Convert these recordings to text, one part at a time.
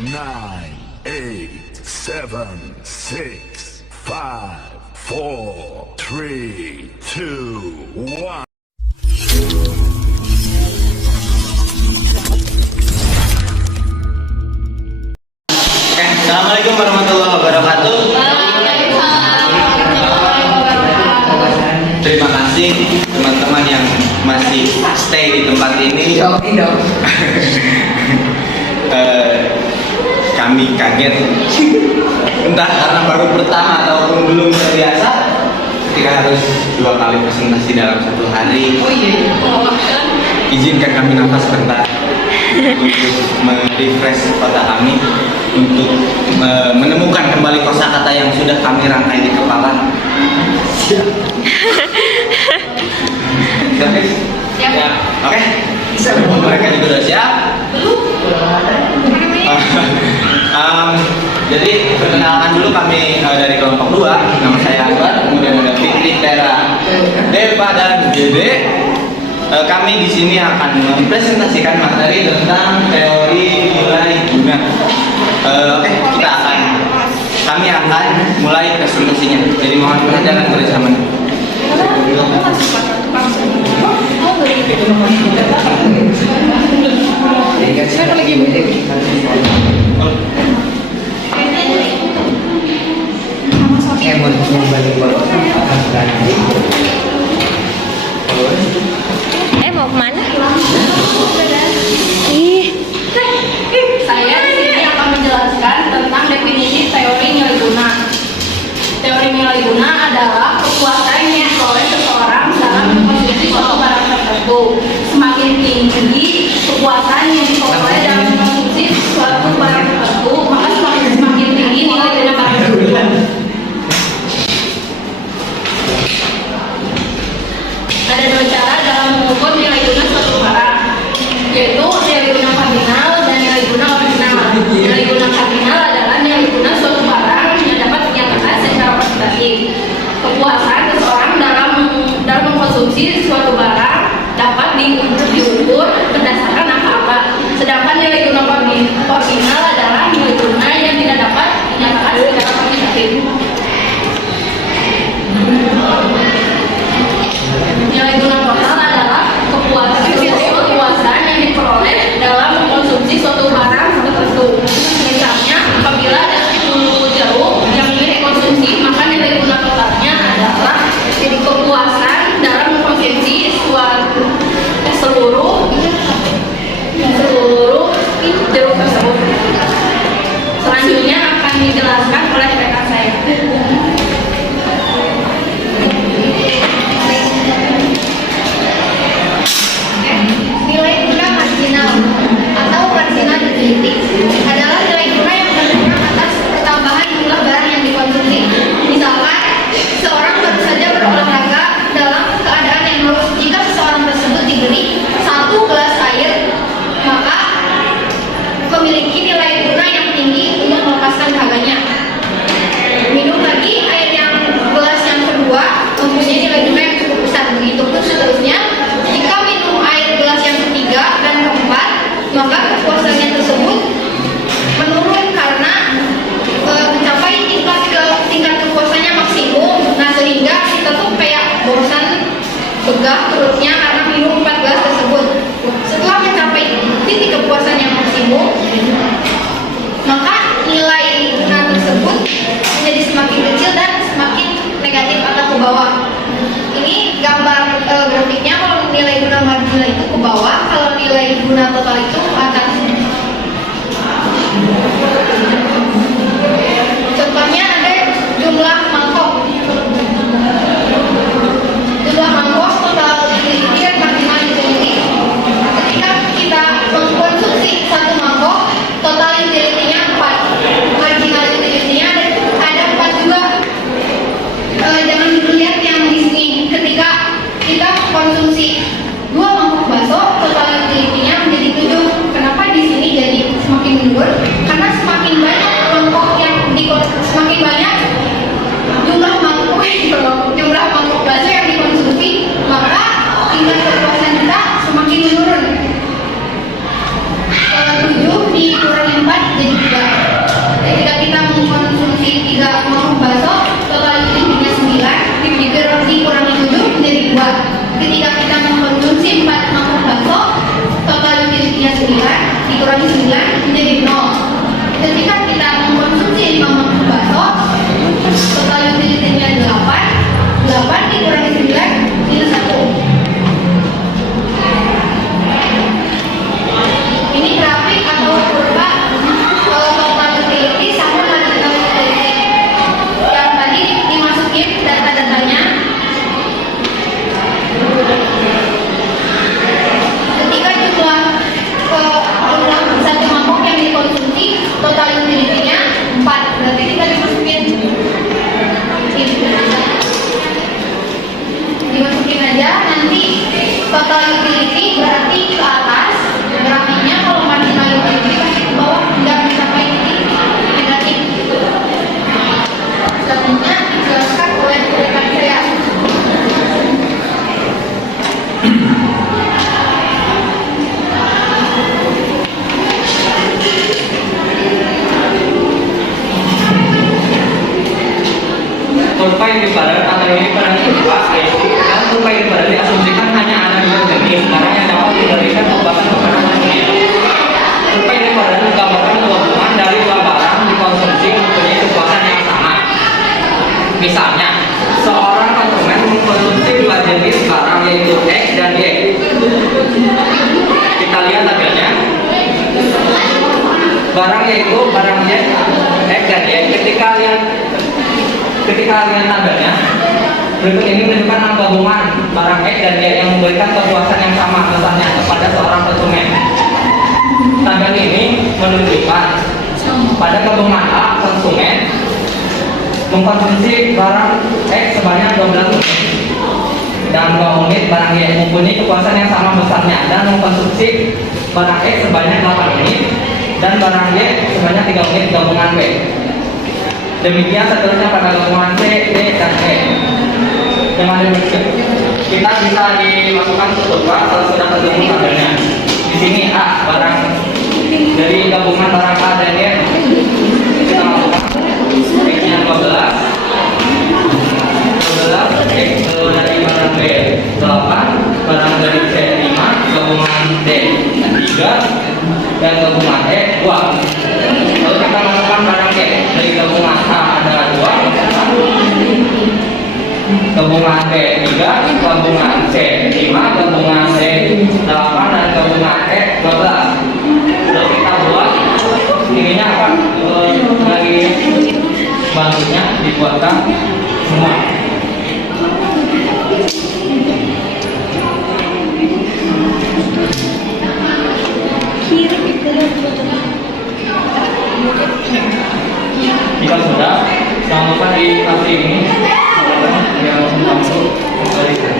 nine, eight, seven, six, five, four, three, two, one. Assalamualaikum warahmatullahi wabarakatuh. Terima kasih teman-teman yang masih stay di tempat ini. Kami kaget, entah karena baru pertama ataupun belum terbiasa ketika harus 2 kali presentasi dalam 1 hari. Izinkan kami nafas sebentar untuk merefresh otak kami, untuk menemukan kembali kosakata yang sudah kami rangkai di kepala. Siap. Siap. Oke. Mereka juga sudah siap. Jadi perkenalkan dulu kami dari kelompok 2. Nama saya Anwar, kemudian ada Fitri, Tera, Deva dan Dede. Kami di sini akan mempresentasikan materi tentang teori nilai guna. Kami akan mulai presentasinya. Jadi mohon perhatian bersama. Mau kemana? Saya di sini akan menjelaskan tentang definisi teori nilai guna. Teori nilai guna adalah kekuatan yang diperoleh seseorang dalam mengkonsumsi suatu barang tertentu. Semakin tinggi kekuatan yang diperoleh dalam mengkonsumsi suatu barang tertentu, maka semakin tinggi nilai guna barang tersebut. Ada 2 cara dalam mengukur nilai guna suatu barang, yaitu nilai guna kardinal dan nilai guna ordinal. Nilai guna kardinal adalah nilai guna suatu barang yang dapat dinyatakan secara kuantitatif. Kepuasan seseorang dalam mengkonsumsi suatu barang dapat diukur berdasarkan angka. Sedangkan nilai guna ordinal adalah nilai guna yang tidak dapat dinyatakan secara kuantitatif. Nilai guna total adalah kepuasan yang diperoleh dalam mengkonsumsi suatu barang tertentu. Misalnya, apabila ada 10 jeruk yang dikonsumsi, maka nilai guna totalnya adalah jadi kepuasan dalam mengkonsumsi seluruh jeruk tersebut. Selanjutnya akan dijelaskan oleh rekan saya. Nilai guna marginal atau marginal utility adalah nilai guna yang berdasarkan atas pertambahan jumlah barang yang dikonsumsi. Misalkan, seorang baru saja berolahraga dalam keadaan yang haus. Jika seseorang tersebut diberi 1 gelas air, maka memiliki nilai guna yang tinggi untuk melepaskan dahaganya. Minum lagi air yang gelas yang kedua mempunyai nilai guna yang cukup besar. Begitupun seterusnya. Jika minum air gelas yang ketiga dan keempat, maka kepuasannya tersebut menurun karena mencapai tingkat kepuasannya maksimum. Nah, sehingga kita tuh kayak bosan, begah perutnya karena minum 4 gelas tersebut. Setelah mencapai titik kepuasan yang maksimum, maka nilai guna tersebut menjadi semakin kecil dan semakin negatif atau ke bawah. Ini gambar grafiknya. Kalau nilai guna marginal itu ke bawah, kalau nilai guna total itu ke atas. Contohnya ada jumlah mangkok. Jumlah mangkok total utility barang yaitu barang Y, X dan Y. Ketika kalian tandanya, berikut ini menunjukkan enam gabungan barang X dan Y yang memberikan kepuasan yang sama besarnya kepada seorang konsumen. Tanda ini menunjukkan pada gabungan A, konsumen mengkonsumsi barang X sebanyak 12 unit dan 2 unit barang Y mempunyai kepuasan yang sama besarnya dan mengkonsumsi barang X sebanyak 8 unit dan barang Y sebanyak 3 unit gabungan B. Demikian seterusnya pada gabungan C, D, dan E. Dengan demikian kita bisa dimasukkan ke kurva kalau sudah ketemu tandanya. Di sini A barang dari gabungan barang A dan Y kita masukkan X-nya 12 X dari barang B 8, barang dari C 5, gabungan D 3 dan gabungan E 2. Lalu kita masukkan barang Y dari gabungan A ada 2, gabungan B 3, gabungan C 5, gabungan D 8 dan gabungan E 12. Lalu kita buat ininya apa? Lagi bantunya dibuatkan semua. Jika sudah, jangan lupa dikasih ini yang langsung kembalikan.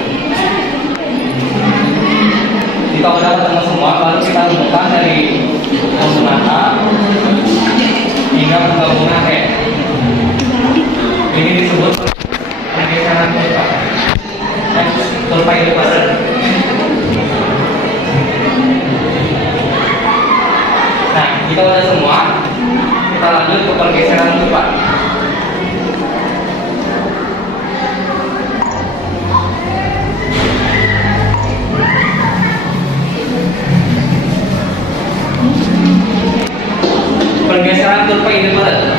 Jika sudah ketemu semua, baru kita rumuskan dari gabungan A hingga gabungan E. Ini disebut pergeseran kurva. Kurva itu pada. Nah, jika sudah semua, kita lanjut ke pergeseran kurva. Pergeseran kurva ini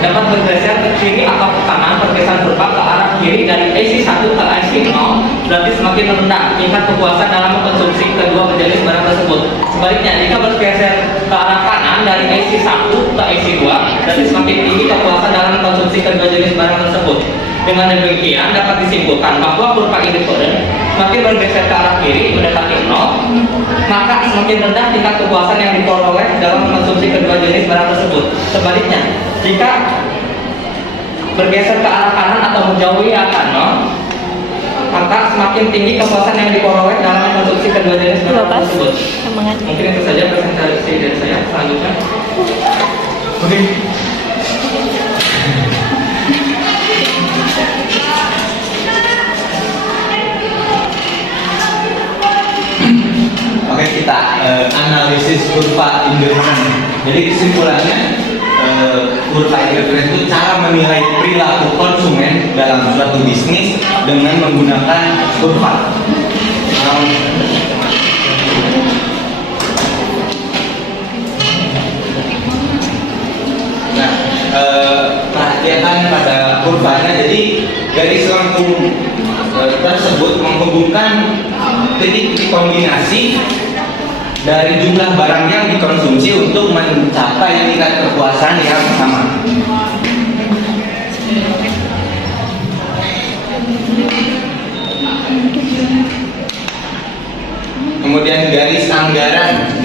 dapat bergeser ke kiri atau ke kanan. Pergeseran kurva ke arah kiri dari IC 1 ke IC 0 berarti semakin rendah tingkat kepuasan dalam mengkonsumsi kedua jenis barang tersebut. Sebaliknya, jika bergeser ke arah kanan dari IC 1 ke IC 2 berarti semakin tinggi kepuasan dalam mengkonsumsi kedua jenis barang tersebut. Dengan demikian dapat disimpulkan bahwa kurva independen semakin bergeser ke arah kiri mendekati 0, maka semakin rendah tingkat kepuasan yang diperoleh dalam mengkonsumsi kedua jenis barang tersebut. Sebaliknya, jika bergeser ke arah kanan atau menjauhi angka 0, maka semakin tinggi kepuasan yang diperoleh dalam mengkonsumsi kedua jenis barang tersebut. Mungkin itu saja presentasi dari saya. Selanjutnya, oke. Oke, kita analisis kurva independen. Jadi kesimpulannya kurva independen itu cara menilai perilaku konsumen dalam suatu bisnis dengan menggunakan kurva. Nah, perhatikan pada kurvanya. Jadi garis lengkung tersebut menghubungkan titik-titik kombinasi dari jumlah barang yang dikonsumsi untuk mencapai tingkat kepuasan yang sama. Kemudian garis anggaran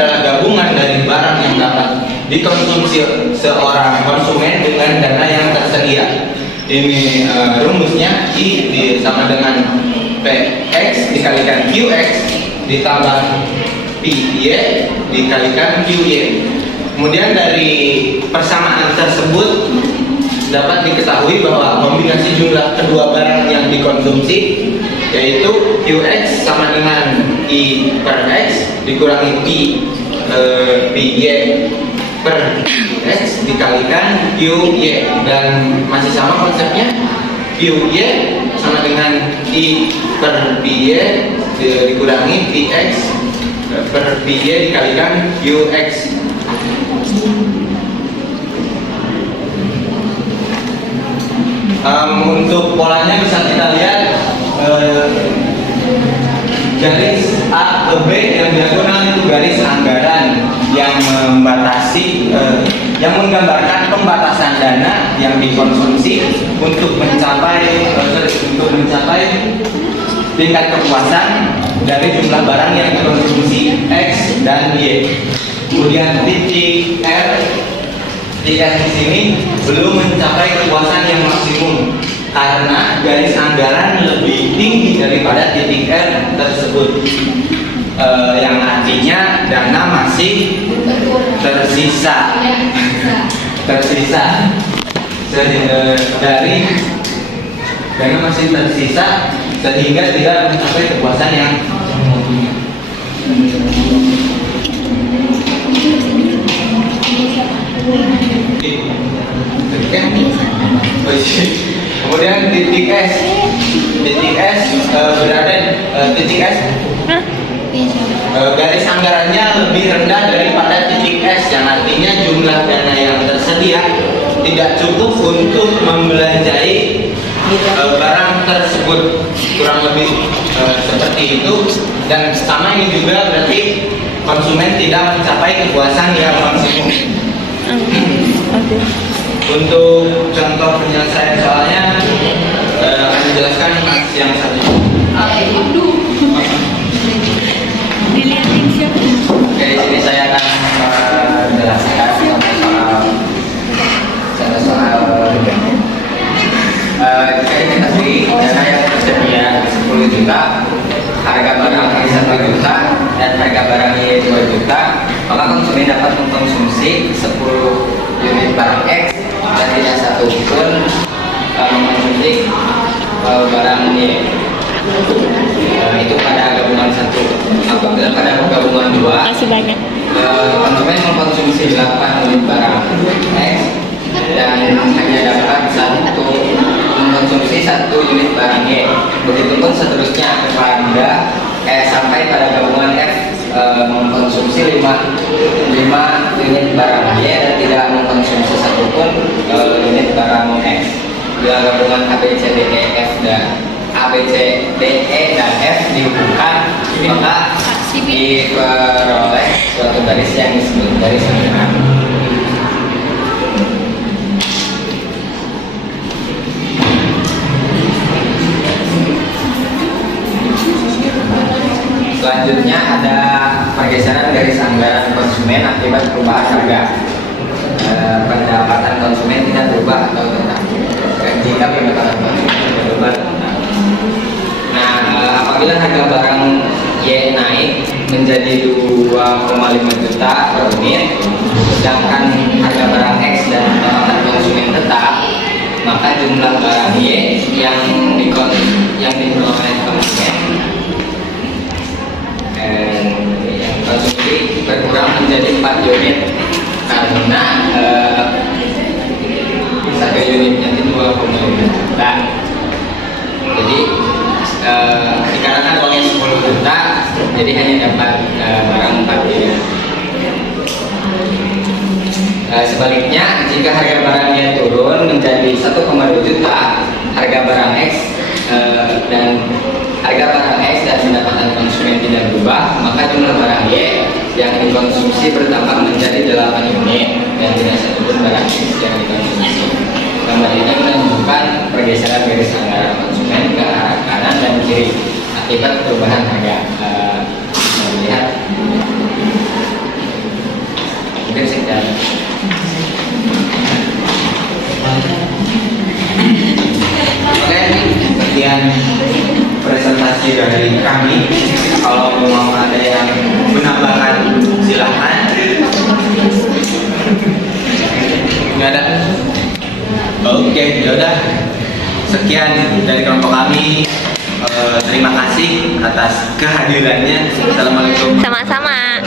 adalah gabungan dari barang yang dapat dikonsumsi seorang konsumen dengan dana yang tersedia. Ini rumusnya I sama dengan PX dikalikan QX ditambah PY dikalikan QY. Kemudian dari persamaan tersebut dapat diketahui bahwa kombinasi jumlah kedua barang yang dikonsumsi yaitu QX sama dengan I per X dikurangi PY per X dikalikan QY, dan masih sama konsepnya, QY sama dengan I per PY dikurangi PX per PY dikalikan QX. Untuk polanya bisa kita lihat garis A ke B yang diagonal itu garis anggaran yang membatasi yang menggambarkan pembatasan dana yang dikonsumsi untuk mencapai tingkat kepuasan dari jumlah barang yang dikonsumsi X dan Y. Kemudian titik R, titik R di sini belum mencapai kepuasan yang maksimum karena garis anggaran lebih tinggi daripada titik R tersebut. Yang artinya dana masih tersisa dari dana masih tersisa sehingga tidak mencapai kepuasan yang kemudian titik S berada titik S garis anggarannya lebih rendah daripada titik S, yang artinya jumlah dana yang tersedia tidak cukup untuk membelanjai barang tersebut, kurang lebih seperti itu. Dan sama ini juga berarti konsumen tidak mencapai kepuasan yang maksimum. Untuk contoh penyelesaian soalnya akan dijelaskan Mas yang satu. Oke, di sini saya akan menjelaskan soal jika investasi dana yang tersedia 10 juta, harga barang Y 1 juta dan harga barang Y 2 juta, maka konsumen dapat mengkonsumsi 10 unit barang X dan tidak satu pun mengkonsumsi barang Y. Itu pada gabungan 1. Apabila pada gabungan 2, konsumen mengkonsumsi 8 unit barang X dan hanya dapat mengkonsumsi 1 unit barang Y. Begitupun seterusnya sampai pada gabungan F mengkonsumsi 5 unit barang Y dan tidak mengkonsumsi satupun unit barang X. Bila gabungan A, B, C, D, E, F dan F dihubungkan, maka diperoleh suatu garis yang disebut garis anggaran. Selanjutnya ada pergeseran garis anggaran konsumen akibat perubahan harga. Pendapatan konsumen tidak berubah atau tetap jika pendapatan konsumen berubah tetap. Nah, apabila harga barang Y naik menjadi 2,5 juta per unit, sedangkan harga barang X dan pendapatan konsumen tetap, maka jumlah barang Y yang diperoleh konsumen yang konsumsi berkurang menjadi 4 unit karena 1 unitnya itu 2,5 juta. Jadi dikarenakan uangnya 10 juta, jadi hanya dapat barang 4 unit. Sebaliknya, jika harga barangnya turun menjadi 1,2 juta, harga barang X dan pendapatan konsumen tidak berubah, maka jumlah barang Y yang dikonsumsi bertambah menjadi 8 unit dan tidak satupun barang X yang dikonsumsi. Gambar ini menunjukkan pergeseran garis anggaran konsumen ke arah kanan dan kiri akibat perubahan harga. Lihat, mungkin sekian. Oke, sekian presentasi dari kami. Kalau mau ada yang menambahkan silahkan. Nggak ada? Oke, yaudah. Sekian dari kelompok kami. Terima kasih atas kehadirannya. Assalamualaikum. Sama-sama.